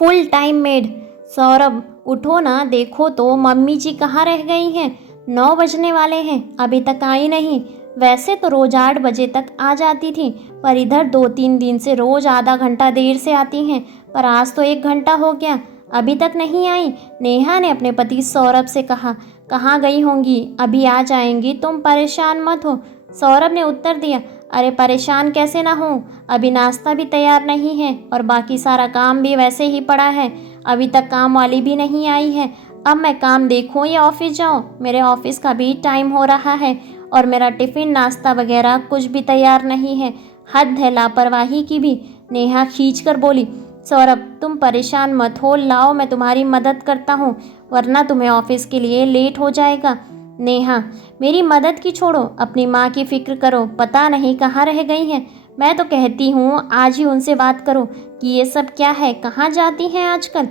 Full time made. Saurabh उठो ना, देखो तो मम्मी जी कहाँ रह गई हैं। 9 बजने वाले हैं, अभी तक आई नहीं। वैसे तो रोज 8 बजे तक आ जाती थी, पर इधर 2-3 दिन से रोज आधा घंटा देर से आती हैं। पर आज तो 1 घंटा हो गया, अभी तक नहीं आई। नेहा ने अपने पति सौरभ से कहा, कहाँ गई होंगी, अभी आ जाएंगी, तुम परेशान मत हो। सौरभ ने उत्तर दिया, अरे परेशान कैसे ना हो, अभी नाश्ता भी तैयार नहीं है और बाकी सारा काम भी वैसे ही पड़ा है। अभी तक काम वाली भी नहीं आई है। अब मैं काम देखूं या ऑफिस जाऊं? मेरे ऑफिस का भी टाइम हो रहा है और मेरा टिफ़िन नाश्ता वगैरह कुछ भी तैयार नहीं है। हद है लापरवाही की भी। नेहा खींच कर बोली, सौरभ तुम परेशान मत हो, लाओ मैं तुम्हारी मदद करता हूँ, वरना तुम्हें ऑफिस के लिए लेट हो जाएगा। नेहा, मेरी मदद की छोड़ो, अपनी माँ की फिक्र करो, पता नहीं कहाँ रह गई हैं। मैं तो कहती हूँ आज ही उनसे बात करो कि ये सब क्या है, कहाँ जाती हैं आजकल।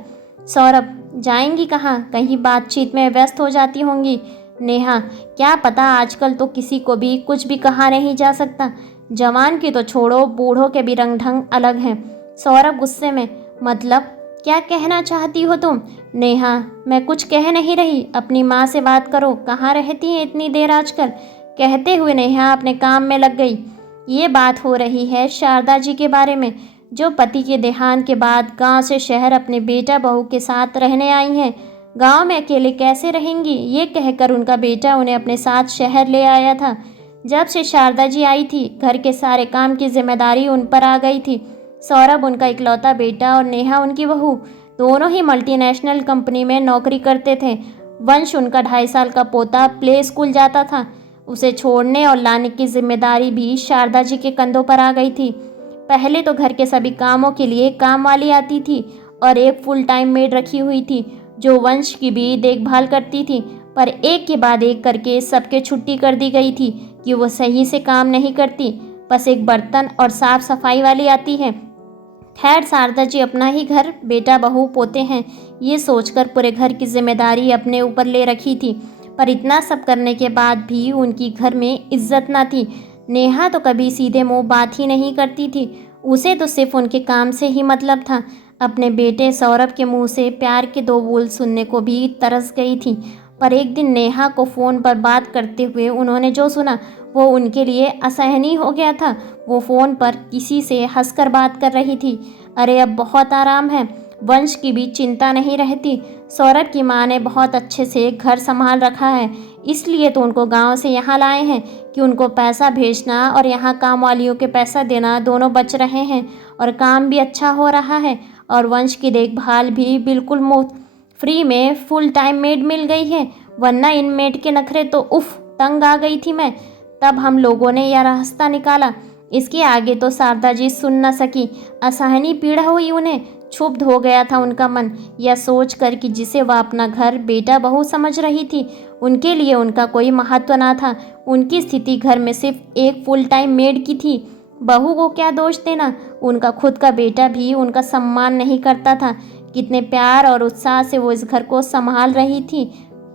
सौरभ, जाएंगी कहाँ, कहीं बातचीत में व्यस्त हो जाती होंगी। नेहा, क्या पता, आजकल तो किसी को भी कुछ भी कहा नहीं जा सकता। जवान की तो छोड़ो, बूढ़ों के भी रंग ढंग अलग हैं। सौरभ गुस्से में, मतलब क्या कहना चाहती हो तुम? नेहा, मैं कुछ कह नहीं रही, अपनी माँ से बात करो, कहाँ रहती हैं इतनी देर आजकल। कहते हुए नेहा अपने काम में लग गई। ये बात हो रही है शारदा जी के बारे में, जो पति के देहांत के बाद गांव से शहर अपने बेटा बहू के साथ रहने आई हैं। गांव में अकेले कैसे रहेंगी, ये कहकर उनका बेटा उन्हें अपने साथ शहर ले आया था। जब से शारदा जी आई थी, घर के सारे काम की जिम्मेदारी उन पर आ गई थी। सौरभ उनका इकलौता बेटा और नेहा उनकी बहू, दोनों ही मल्टीनेशनल कंपनी में नौकरी करते थे। वंश, उनका 2.5 साल का पोता, प्ले स्कूल जाता था। उसे छोड़ने और लाने की जिम्मेदारी भी शारदा जी के कंधों पर आ गई थी। पहले तो घर के सभी कामों के लिए काम वाली आती थी और एक फुल टाइम मेड रखी हुई थी, जो वंश की भी देखभाल करती थी। पर एक के बाद एक करके सबके छुट्टी कर दी गई थी कि वो सही से काम नहीं करती। बस एक बर्तन और साफ सफाई वाली आती है। खैर, शारदा जी अपना ही घर, बेटा बहू पोते हैं, ये सोचकर पूरे घर की जिम्मेदारी अपने ऊपर ले रखी थी। पर इतना सब करने के बाद भी उनकी घर में इज्जत ना थी। नेहा तो कभी सीधे मुंह बात ही नहीं करती थी, उसे तो सिर्फ उनके काम से ही मतलब था। अपने बेटे सौरभ के मुंह से प्यार के 2 बोल सुनने को भी तरस गई थी। पर एक दिन नेहा को फ़ोन पर बात करते हुए उन्होंने जो सुना वो उनके लिए असहनीय हो गया था। वो फ़ोन पर किसी से हंसकर बात कर रही थी। अरे अब बहुत आराम है, वंश की भी चिंता नहीं रहती। सौरभ की माँ ने बहुत अच्छे से घर संभाल रखा है, इसलिए तो उनको गांव से यहाँ लाए हैं कि उनको पैसा भेजना और यहाँ काम वालियों के पैसा देना दोनों बच रहे हैं और काम भी अच्छा हो रहा है और वंश की देखभाल भी बिल्कुल मुफ्त फ्री में फुल टाइम मेड मिल गई है। वरना इन मेड के नखरे तो उफ, तंग आ गई थी मैं। तब हम लोगों ने यह रास्ता निकाला। इसके आगे तो शारदा जी सुन न सकी। असहनीय पीड़ा हुई उन्हें, क्षुब्ध हो गया था उनका मन, यह सोच कर कि जिसे वह अपना घर बेटा बहू समझ रही थी, उनके लिए उनका कोई महत्व ना था। उनकी स्थिति घर में सिर्फ एक फुल टाइम मेड की थी। बहू को क्या दोष देना, उनका खुद का बेटा भी उनका सम्मान नहीं करता था। कितने प्यार और उत्साह से वो इस घर को संभाल रही थी।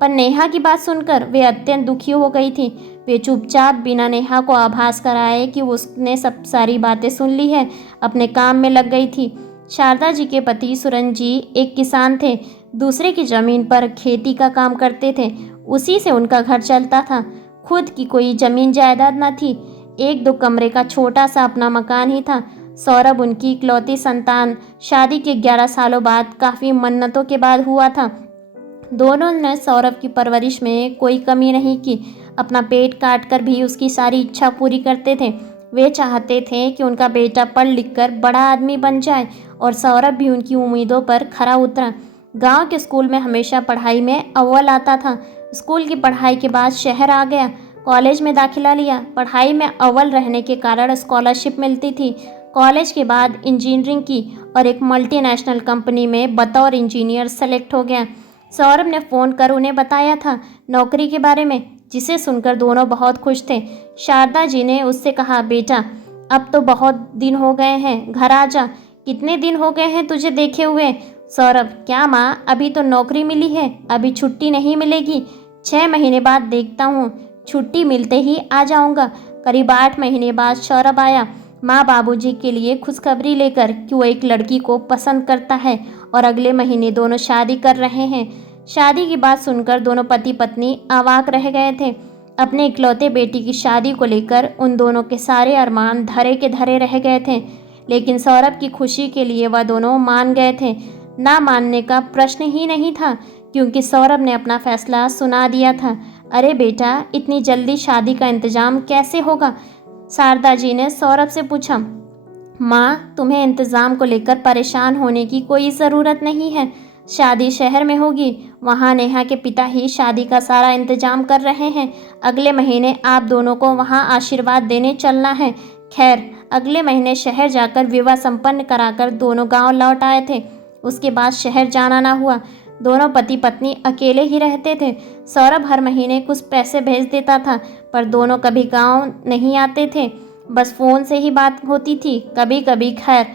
पर नेहा की बात सुनकर वे अत्यंत दुखी हो गई थी। वे चुपचाप बिना नेहा को आभास कराए कि उसने सब सारी बातें सुन ली है, अपने काम में लग गई थी। शारदा जी के पति सुरन जी एक किसान थे, दूसरे की ज़मीन पर खेती का काम करते थे। उसी से उनका घर चलता था। खुद की कोई ज़मीन जायदाद न थी, 1-2 कमरे का छोटा सा अपना मकान ही था। सौरभ उनकी इकलौती संतान, शादी के 11 सालों बाद काफ़ी मन्नतों के बाद हुआ था। दोनों ने सौरभ की परवरिश में कोई कमी नहीं की, अपना पेट काट कर भी उसकी सारी इच्छा पूरी करते थे। वे चाहते थे कि उनका बेटा पढ़ लिख कर बड़ा आदमी बन जाए और सौरभ भी उनकी उम्मीदों पर खरा उतरा। गांव के स्कूल में हमेशा पढ़ाई में अव्वल आता था। स्कूल की पढ़ाई के बाद शहर आ गया, कॉलेज में दाखिला लिया। पढ़ाई में अव्वल रहने के कारण स्कॉलरशिप मिलती थी। कॉलेज के बाद इंजीनियरिंग की और एक मल्टीनेशनल कंपनी में बतौर इंजीनियर सेलेक्ट हो गया। सौरभ ने फ़ोन कर उन्हें बताया था नौकरी के बारे में, जिसे सुनकर दोनों बहुत खुश थे। शारदा जी ने उससे कहा, बेटा अब तो बहुत दिन हो गए हैं, घर आ जा। कितने दिन हो गए हैं तुझे देखे हुए? सौरभ, क्या माँ, अभी तो नौकरी मिली है, अभी छुट्टी नहीं मिलेगी। 6 महीने बाद देखता हूँ, छुट्टी मिलते ही आ जाऊँगा। करीब 8 महीने बाद सौरभ आया। माँ बाबूजी के लिए खुशखबरी लेकर कि वो एक लड़की को पसंद करता है और अगले महीने दोनों शादी कर रहे हैं। शादी की बात सुनकर दोनों पति पत्नी अवाक रह गए थे। अपने इकलौते बेटी की शादी को लेकर उन दोनों के सारे अरमान धरे के धरे रह गए थे, लेकिन सौरभ की खुशी के लिए वह दोनों मान गए थे। ना मानने का प्रश्न ही नहीं था, क्योंकि सौरभ ने अपना फैसला सुना दिया था। अरे बेटा, इतनी जल्दी शादी का इंतजाम कैसे होगा? शारदा जी ने सौरभ से पूछा। माँ, तुम्हें इंतज़ाम को लेकर परेशान होने की कोई ज़रूरत नहीं है। शादी शहर में होगी, वहाँ नेहा के पिता ही शादी का सारा इंतजाम कर रहे हैं। अगले महीने आप दोनों को वहाँ आशीर्वाद देने चलना है। खैर, अगले महीने शहर जाकर विवाह संपन्न कराकर दोनों गांव लौट आए थे। उसके बाद शहर जाना ना हुआ। दोनों पति पत्नी अकेले ही रहते थे। सौरभ हर महीने कुछ पैसे भेज देता था, पर दोनों कभी गांव नहीं आते थे, बस फ़ोन से ही बात होती थी कभी कभी। खैर,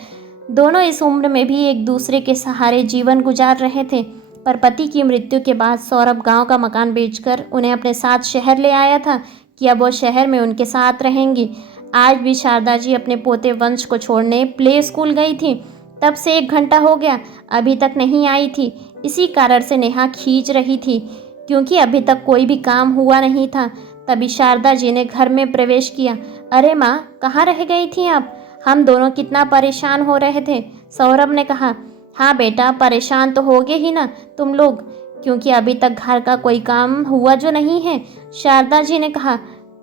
दोनों इस उम्र में भी एक दूसरे के सहारे जीवन गुजार रहे थे। पर पति की मृत्यु के बाद सौरभ गांव का मकान बेचकर उन्हें अपने साथ शहर ले आया था कि अब वो शहर में उनके साथ रहेंगी। आज भी शारदा जी अपने पोते वंश को छोड़ने प्ले स्कूल गई थी। तब से 1 घंटा हो गया, अभी तक नहीं आई थी। इसी कारण से नेहा खींच रही थी, क्योंकि अभी तक कोई भी काम हुआ नहीं था। तभी शारदा जी ने घर में प्रवेश किया। अरे माँ, कहाँ रह गई थी आप? हम दोनों कितना परेशान हो रहे थे। सौरभ ने कहा। हाँ बेटा, परेशान तो होगे ही ना तुम लोग, क्योंकि अभी तक घर का कोई काम हुआ जो नहीं है। शारदा जी ने कहा।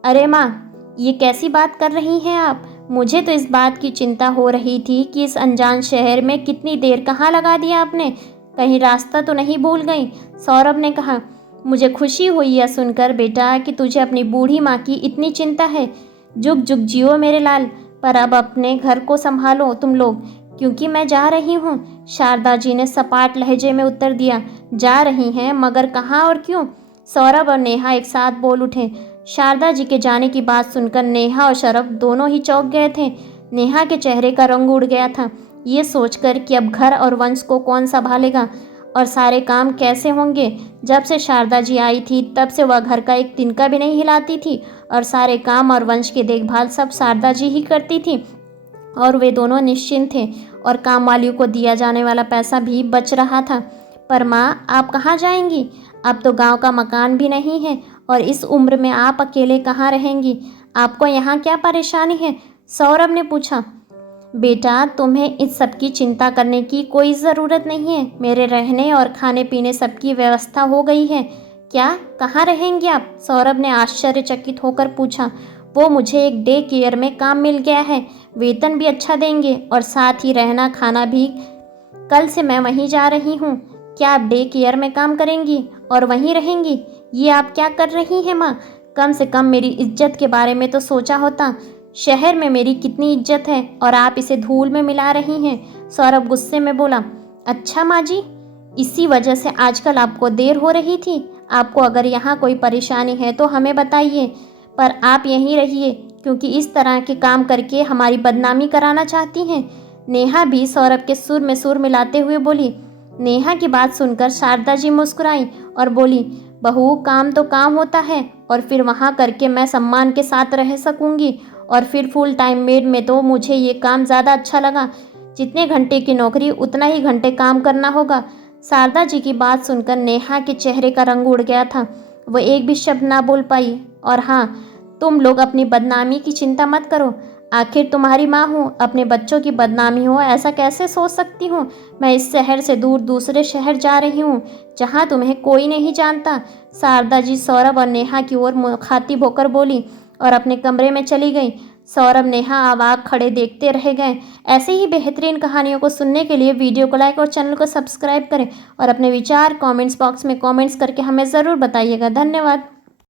अरे माँ, ये कैसी बात कर रही हैं आप? मुझे तो इस बात की चिंता हो रही थी कि इस अनजान शहर में कितनी देर कहाँ लगा दिया आपने, कहीं रास्ता तो नहीं भूल गई? सौरभ ने कहा। मुझे खुशी हुई यह सुनकर बेटा कि तुझे अपनी बूढ़ी माँ की इतनी चिंता है। जुग जुग जियो मेरे लाल, पर अब अपने घर को संभालो तुम लोग, क्योंकि मैं जा रही हूँ। शारदा जी ने सपाट लहजे में उत्तर दिया। जा रही हैं, मगर कहाँ और क्यों? सौरभ और नेहा एक साथ बोल उठे। शारदा जी के जाने की बात सुनकर नेहा और सौरभ दोनों ही चौंक गए थे। नेहा के चेहरे का रंग उड़ गया था, ये सोचकर कि अब घर और वंश को कौन संभालेगा और सारे काम कैसे होंगे। जब से शारदा जी आई थी तब से वह घर का एक तिनका भी नहीं हिलाती थी, और सारे काम और वंश की देखभाल सब शारदा जी ही करती थी, और वे दोनों निश्चिंत थे, और काम वालियों को दिया जाने वाला पैसा भी बच रहा था। पर माँ, आप कहाँ जाएंगी? अब तो गांव का मकान भी नहीं है, और इस उम्र में आप अकेले कहाँ रहेंगी? आपको यहाँ क्या परेशानी है? सौरभ ने पूछा। बेटा, तुम्हें इस सब की चिंता करने की कोई ज़रूरत नहीं है। मेरे रहने और खाने पीने सबकी व्यवस्था हो गई है। क्या? कहाँ रहेंगे आप? सौरभ ने आश्चर्यचकित होकर पूछा। वो मुझे एक डे केयर में काम मिल गया है, वेतन भी अच्छा देंगे और साथ ही रहना खाना भी। कल से मैं वहीं जा रही हूँ। क्या आप डे केयर में काम करेंगी और वहीं रहेंगी? ये आप क्या कर रही हैं माँ? कम से कम मेरी इज्जत के बारे में तो सोचा होता। शहर में मेरी कितनी इज्जत है और आप इसे धूल में मिला रही हैं। सौरभ गुस्से में बोला। अच्छा माँ जी, इसी वजह से आजकल आपको देर हो रही थी। आपको अगर यहाँ कोई परेशानी है तो हमें बताइए, पर आप यहीं रहिए, क्योंकि इस तरह के काम करके हमारी बदनामी कराना चाहती हैं। नेहा भी सौरभ के सुर में सुर मिलाते हुए बोली। नेहा की बात सुनकर शारदा जी मुस्कुराई और बोली। बहू, काम तो काम होता है, और फिर वहाँ करके मैं सम्मान के साथ रह सकूँगी, और फिर फुल टाइम मेड में तो मुझे ये काम ज़्यादा अच्छा लगा। जितने घंटे की नौकरी उतना ही घंटे काम करना होगा। शारदा जी की बात सुनकर नेहा के चेहरे का रंग उड़ गया था। वो एक भी शब्द ना बोल पाई। और हाँ, तुम लोग अपनी बदनामी की चिंता मत करो। आखिर तुम्हारी माँ हूँ, अपने बच्चों की बदनामी हो ऐसा कैसे सोच सकती हूँ? मैं इस शहर से दूर दूसरे शहर जा रही हूँ, जहाँ तुम्हें कोई नहीं जानता। शारदा जी सौरभ और नेहा की ओर मुखातिब होकर बोली और अपने कमरे में चली गई। सौरभ नेहा अवाक खड़े देखते रह गए। ऐसे ही बेहतरीन कहानियों को सुनने के लिए वीडियो को लाइक और चैनल को सब्सक्राइब करें, और अपने विचार कमेंट्स बॉक्स में कमेंट्स करके हमें ज़रूर बताइएगा। धन्यवाद।